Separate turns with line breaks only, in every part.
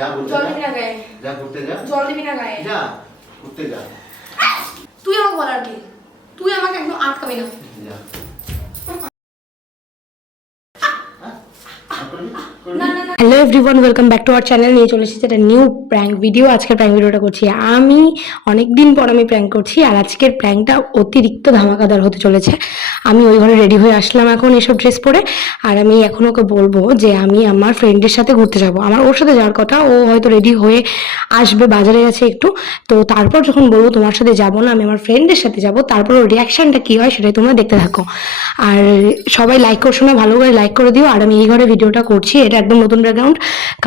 যা ঘুরতে
জল দিবি না গায়ে।
যা ঘুরতে যা।
জল দিবি না গায়ে।
যা ঘুরতে যা।
তুই আমাকে বলার কি? তুই আমাকে একদম আটকাবি না।
যা।
Hello everyone welcome back to our channel নিয়ে চলে এসেছি একটা নিউ প্র্যাঙ্ক ভিডিও আজকের প্র্যাঙ্ক ভিডিওটা করছি আমি। অনেক দিন পর আমি প্র্যাঙ্ক করছি আর আজকের প্র্যাঙ্কটা অতিরিক্ত ধামাকাদার হতে চলেছে। আমি ওই ঘরে রেডি হয়ে আসলাম এখন এসব ড্রেস পরে। আর আমি এখন ওকে বলব যে আমি আমার ফ্রেন্ডের সাথে ঘুরতে যাব। আমার ওর সাথে যাওয়ার কথা, ও হয়তো রেডি হয়ে আসবে, বাজারে গেছে একটু। তো তারপর যখন বলব তোমার সাথে যাব না, আমি আমার ফ্রেন্ডের সাথে যাব, তারপর ওর রিয়াকশনটা কী হয় সেটাই তোমরা দেখতে থাকো। আর সবাই লাইক করছ না ভালো করে লাইক করে দিও। আর আমি এই ঘরে ভিডিওটা করছি, এটা একদম নতুন ব্যাকগ্রাউন্ড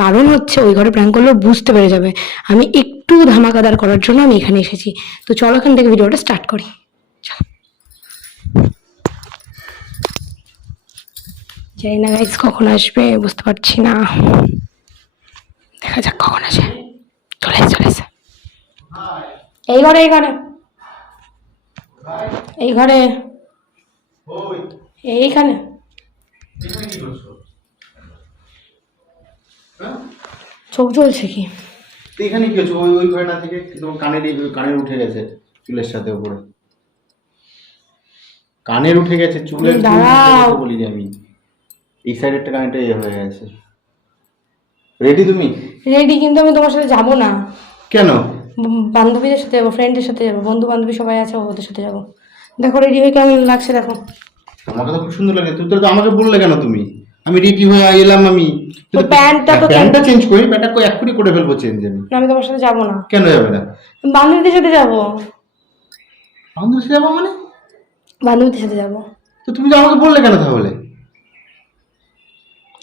কারণ হচ্ছে ওই ঘরে প্র্যাঙ্ক করলে বুঝতে পেরে যাবে। আমি একটু ধামাকাদার করার জন্য আমি এখানে এসেছি। তো চলো এখান থেকে ভিডিওটা স্টার্ট করি। চলো। জানি না গাইজ কখন আসবে, বুঝতে পারছি না। দেখা যাক কখন আসে। চলে চলে। এই ঘরে এই ঘরে। এই ঘরে। এইখানে
এখানে কি করছ? হ্যাঁ?
চোখ জ্বলছে কি?
তো এখানে কি হচ্ছে ওই ওই ঘরে না থেকে তোমার কানের এই- কানের উঠে গেছে চুলের সাথে উপরে। কানের উঠে গেছে চুলের। বলি যে আমি। এই সাইডেরটা কানেরটা ইয়ে হয়ে গেছে। রেডি তুমি?
রেডি কিন্তু আমি তোমার সাথে যাব না।
কেন?
বান্ধবীদের সাথে যাব ফ্রেন্ডের সাথে যাব বন্ধু বান্ধবী সবাই আছে ওদের সাথে যাব। দেখো রেডি হয়ে কেমন লাগছে দেখো।
আমাকে তো খুব সুন্দর লাগে। তুমি তো আমাকে বললে কেন তুমি? আমি রেডি হয়ে এলাম আমি।
প্যান্টটা তো
প্যান্টটা চেঞ্জ করি প্যান্টটা কই এক্ষুনি করে ফেলব চেঞ্জ আমি।
আমি তোমার সাথে যাব না।
কেন যাবে না?
বান্ধবীদের সাথে যাব।
আমাদের সাথে যাব মানে?
বান্ধবীদের সাথে যাব।
তো তুমি তো আমাকে বললে কেন তাহলে?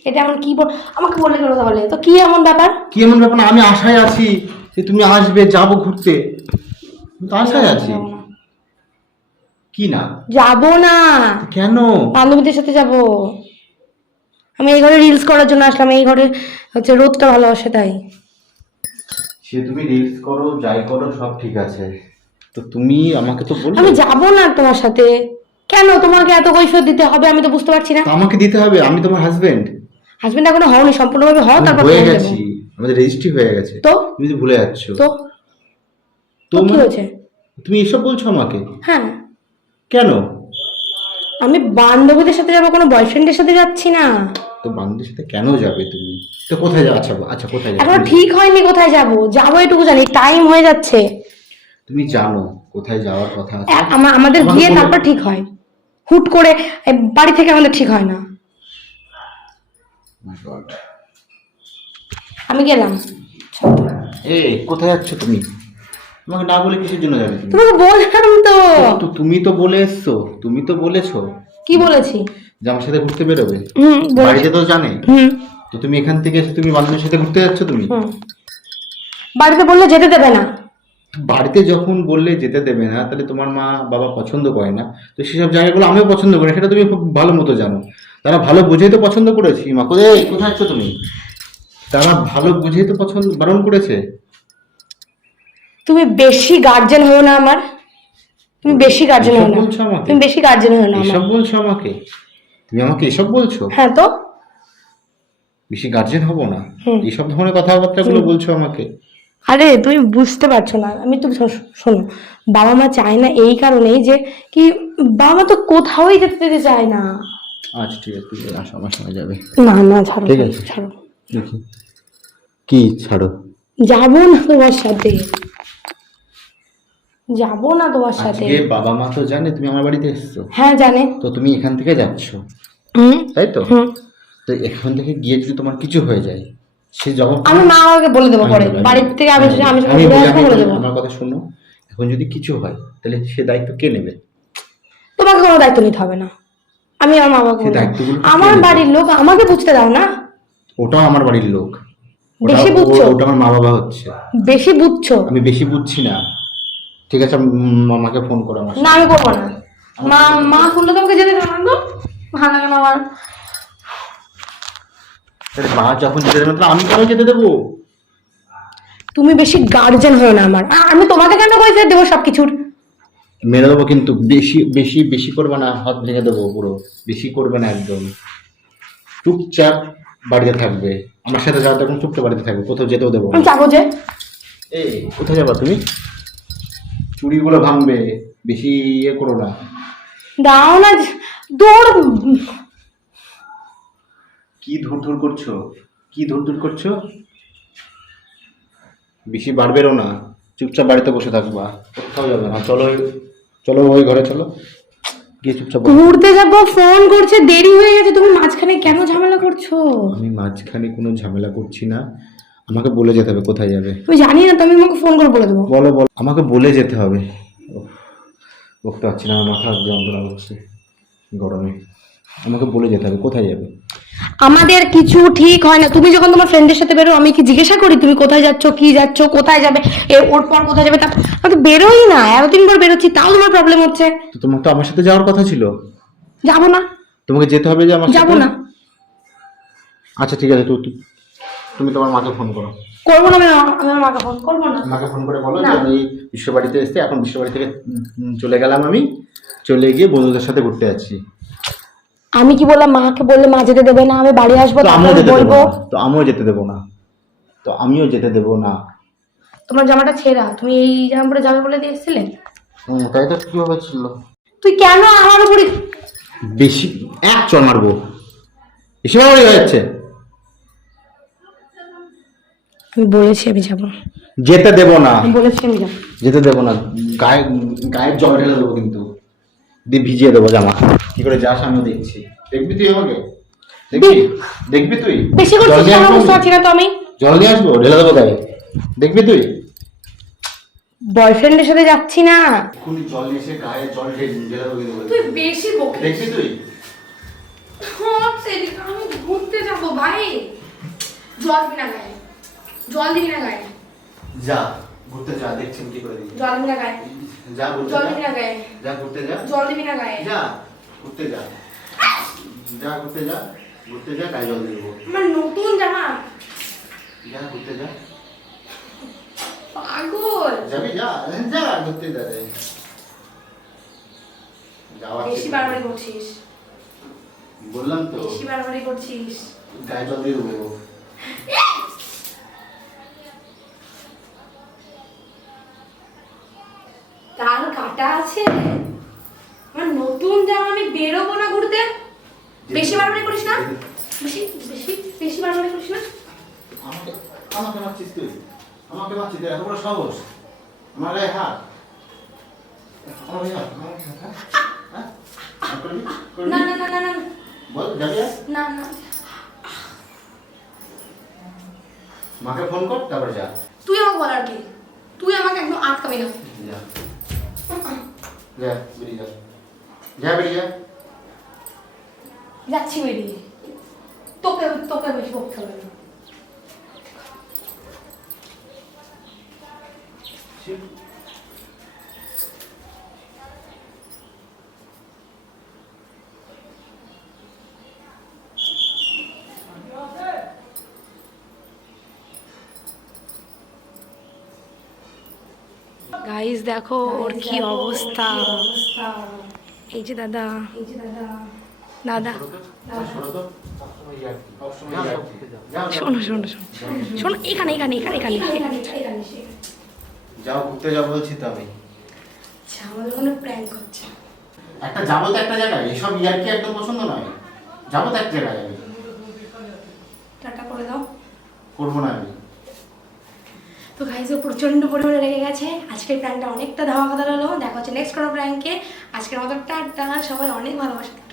এটা এমন কি আমাকে বললে কেন তাহলে? তো কি এমন ব্যাপার?
কি এমন ব্যাপার না আমি আশায় আছি যে তুমি আসবে যাব ঘুরতে। আশায় আছি। কি না?
যাব না।
কেন?
বান্ধবীদের সাথে যাব। আমি এই ঘরে রিলস করার জন্য আসলাম এই ঘরে হচ্ছে রোদটা ভালোবাসে তাই।
সে তুমি রিলস করো যাই করো সব ঠিক আছে। তো তুমি আমাকে তো বললে।
আমি যাব না তোমার সাথে। কেন? তোমাকে এত কৈফিয়ত দিতে হবে আমি তো বুঝতে পারছি না।
আমাকে দিতে হবে আমি তোমার হাজবেন্ড
হাজবেন্ড এখনও হওনি সম্পূর্ণভাবে হও তারপর
হয়ে গেছি। আমাদের রেজিস্ট্রি হয়ে গেছে।
তো?
তুমি তো ভুলে যাচ্ছ।
তো? তো কি হয়েছে?
তুমি এসব বলছো আমাকে?
হ্যাঁ।
কেন?
আমি বান্ধবীদের সাথে যাব কোনো বয়ফ্রেন্ডের সাথে যাচ্ছি না।
তো বান্ধবীর সাথে কেন যাবে তুমি? তো কোথায় যাবে? আচ্ছা আচ্ছা কোথায় যাবে?
এখনও ঠিক হয়নি কোথায় যাব। যাব এটুকু জানি টাইম হয়ে যাচ্ছে।
তুমি জানো কোথায় যাওয়ার কথা আছে?
আমাদের গিয়ে তারপর ঠিক হয়। হুট করে বাড়ি থেকে আমাদের ঠিক হয় না। আমি গেলাম।
এই কোথায় যাচ্ছ তুমি? তোমাকে না বলে কিসের জন্য যাবে তুমি?
তোমাকে বললাম তো
তুমি তো বলে এসছো তুমি তো বলেছ।
কি বলেছি?
যে আমার সাথে ঘুরতে বেরোবে? বাড়িতে তো জানে। তো তুমি এখান থেকে এসে তুমি বান্ধবীর সাথে ঘুরতে যাচ্ছ তুমি?
বাড়িতে বললে যেতে দেবে না।
বাড়িতে যখন বললে যেতে দেবে না তাহলে তোমার মা বাবা পছন্দ করে না। তো সেসব জায়গাগুলো আমিও পছন্দ করি সেটা তুমি খুব ভালো মতো জানো। তারা ভালো বুঝেই তো পছন্দ করেছি। মা কোথায় কোথায় আছো তুমি? তারা ভালো বুঝেই তো পছন্দ বারণ করেছে।
তুমি বেশি গার্জেন হও না আমার। তুমি বেশি গার্জেন হও না। তুমি বেশি গার্জেন হও না আমার।
বলছো আমাকে? তুমি আমাকে এসব বলছো?
হ্যাঁ তো।
বেশি গার্জেন হব না। এইসব ধরনের কথাবার্তাগুলো বলছো আমাকে?
আরে তুমি বুঝতে পারছ না। আমি তো শোনো বাবা মা চায় না এই কারণেই যে কি বাবা মা তো কোথাওই যেতে দিতে চায় না।
আচ্ছা ঠিক আছে তুমি আসো আমার সঙ্গে যাবে।
না না ছাড়ো
ঠিক আছে।
ছাড়ো।
দেখি। কি ছাড়ো।
যাব না তোমার সাথে। যাব না তোমার সাথে।
আজকে বাবা মা তো জানে তুমি আমার বাড়িতে এসেছ।
হ্যাঁ জানে।
তো তুমি এখান থেকে যাচ্ছ।
হুম।
তাই তো?
হুম।
তো এখান থেকে গিয়ে যদি তোমার কিছু হয়ে যায় সে জবাব
আমি মা বাবাকে বলে দেবো পরে। বাড়ির থেকে আমি যখন
আমি আমি
বলে দেবো।
আমার কথা শোনো। এখন যদি কিছু হয় তাহলে সে দায়িত্ব কে নেবে?
তোমাকে কোনো দায়িত্ব নিতে হবে না। আমি আমার মা বাবাকে আমার বাড়ির লোক আমাকে বুঝতে দাও না।
ওটাও আমার বাড়ির লোক।
বেশি বুঝছ?
ওটা আমার মা বাবা হচ্ছে।
বেশি বুঝছ?
আমি বেশি বুঝছি না। ঠিক আছে মামাকে ফোন করো আমার
না আমি করব না। মা মা শুনলে তোমাকে যেতে দেবো না তো ভালো লাগে না আমার
মা যখন যেতে দেবে আমি কেন যেতে দেবো?
তুমি বেশি গার্জেন হও না আমার। আমি তোমাকে কেন পয়সা দেবো সব কিছুর
মেরে দেবো কিন্তু বেশি বেশি বেশি করবে না হাত ভেঙে দেবো পুরো। বেশি করবে না একদম। চুপচাপ বাড়িতে থাকবে। আমার সাথে যাওয়ার তখন চুপচাপ বাড়িতে থাকবে। কোথাও যেতেও দেবো
যাব যে।
এই কোথায় যাবা তুমি? চুড়িগুলো ভাঙবে বেশি ইয়ে করো না।
দাও না দৌড়।
কি ধুর ধুর করছ? কি ধুর ধুর করছ? বেশি বাড়বেরও না। চুপচাপ বাড়িতে বসে থাকবা। কোথাও যাবে না। চলো চলো ওই ঘরে চলো। গিয়ে চুপচাপ
ঘুরতে যাব ফোন করছে দেরি হয়ে গেছে। তুমি মাঝখানে কেন ঝামেলা করছ?
আমি মাঝখানে কোনো ঝামেলা করছি না। আমাকে বলে যেতে হবে কোথায় যাবে।
আমি জানি না তুমি আমাকে ফোন করে বলে দেবো।
বলো বলো। আমাকে বলে যেতে হবে। বকতে পারছি না আমার মাথা যন্ত্রণা করছে গরমে। আমাকে বলে যেতে হবে কোথায় যাবে।
আমাদের কিছু ঠিক হয় না। তুমি যখন তোমার ফ্রেন্ডের সাথে বেরো আমি কি জিজ্ঞাসা করি তুমি কোথায় যাচ্ছ কি যাচ্ছ কোথায় যাবে এ ওর পর কোথায় যাবে? তা আমি তো বেরোই না এতদিন পর বেরোচ্ছি তাও তোমার প্রবলেম হচ্ছে।
তো তোমার তো আমার সাথে যাওয়ার কথা ছিল।
যাব না।
তোমাকে যেতে হবে যে আমার
যাব? না।
আচ্ছা ঠিক আছে তু- তুমি তোমার মাকে ফোন করো।
করব না আমি আমি আমার মাকে ফোন করব না।
মাকে ফোন করে বলো যে। আমি বিশ্ববাড়িতে এসেছি এখন বিশ্ববাড়ি থেকে চলে গেলাম আমি। চলে গিয়ে বন্ধুদের সাথে ঘুরতে যাচ্ছি।
আমি কি বললাম মাকে বললে মা যেতে দেবে না? আমি বাড়ি আসব
তো আমিও যেতে দেবো তো আমিও যেতে দেবো না তো আমিও যেতে দেবো না।
তোমার জামাটা ছেঁড়া তুমি এই জামা পরে যাবে বলে দিয়ে এসেছিলে?
হুম, তাই তো কীভাবে ছিল
তুই কেন আমার উপরে
বেশি এক চর মারবো। বেশি মারামারি হয়ে যাচ্ছে
আমি বলেছি আমি যাব।
যেতে দেবো না।
আমি বলেছি আমি যাব।
যেতে দেবো না। গায়ে গায়ের জল ঢেলে দেবো কিন্তু। দিয়ে ভিজিয়ে দেবো জামা। কি করে যাস আমিও দেখছি। দেখবি তুই আমাকে? দেখবি? দেখবি তুই?
বেশি
জল
করছিস কেন বুঝতে পারছি না তো আমি।
জল দিয়ে আসব? ঢেলে দেবো গায়ে। দেখবি তুই?
বয়ফ্রেন্ডের সাথে যাচ্ছি না।
এক্ষুনি জল এসে গায়ে জল ঢেলে দেবো
তুই বেশি বকিস।
দেখবি তুই?
আমি ঘুরতে যাব ভাই। জল দিবি গায়ে। জল দিবি না গায়ে?
যা ঘুরতে যা দেখছি আমি কি করে দিবি।
জল দিবি না গায়ে?
যা ঘুরতে
জল দিবি না গায়ে?
যা ঘুরতে যা।
জল দিবি না গায়ে?
যা ঘুরতে যা। যা ঘুরতে যা ঘুরতে যা গায়ে জল দেবো।
আমার নতুন জামা।
যা ঘুরতে যা।
পাগল।
যাবি যা যা ঘুরতে যা রে যাওয়া
বেশি বাড়াবাড়ি করছিস।
বললাম তো
বেশি বাড়াবাড়ি করছিস।
গায়ে জল দিয়ে দেবো
তার আছে? আমার নতুন জামা আমি বেরোবো না ঘুরতে বেশি বাড়াবাড়ি করিস না? বেশি বেশি বেশি বাড়াবাড়ি করিস না?
আমাকে মারছিস তুই? আমাকে মারছিস এত বড় সাহস? আমার গায়ে হাত? আমার গায়ে হাত? আমার গায়ে হাত? আর করবি? করবি?
না না না না না
বল যাবি
না না।
মাকে ফোন কর তারপরে যা।
তুই আমাকে বলার কি? তুই আমাকে একদম আটকাবি না।
যা। যা বেরিয়ে যা। যা বেরিয়ে
যাচ্ছি বেরিয়ে। তোকে তোকে বেশি বকতে হবে না।
গাইস দেখো ওর কি অবস্থা। এই যে দাদা।
দাদা।
শোনো শোনো শোনো। শোনো এখানে এখানে এখানে এখানে।
যাও ঘুরতে যাও বলছি তো আমি।
আমাদের কোনো প্র্যাঙ্ক হচ্ছে
একটা যাব তো একটা জায়গায় এসব ইয়ার্কি একদম পছন্দ নয়? যাব তো এক জায়গায়। আমি
টাটা করে দাও।
করব না আমি।
তো গাইজও প্রচণ্ড পরিমাণে লেগে গেছে। আজকের প্ল্যানটা অনেকটা ধাওয়া কথা হলো দেখা হচ্ছে নেক্সট কোনো প্ল্যানকে আজকের মতো টাটা। সবাই অনেক ভালোবাসা।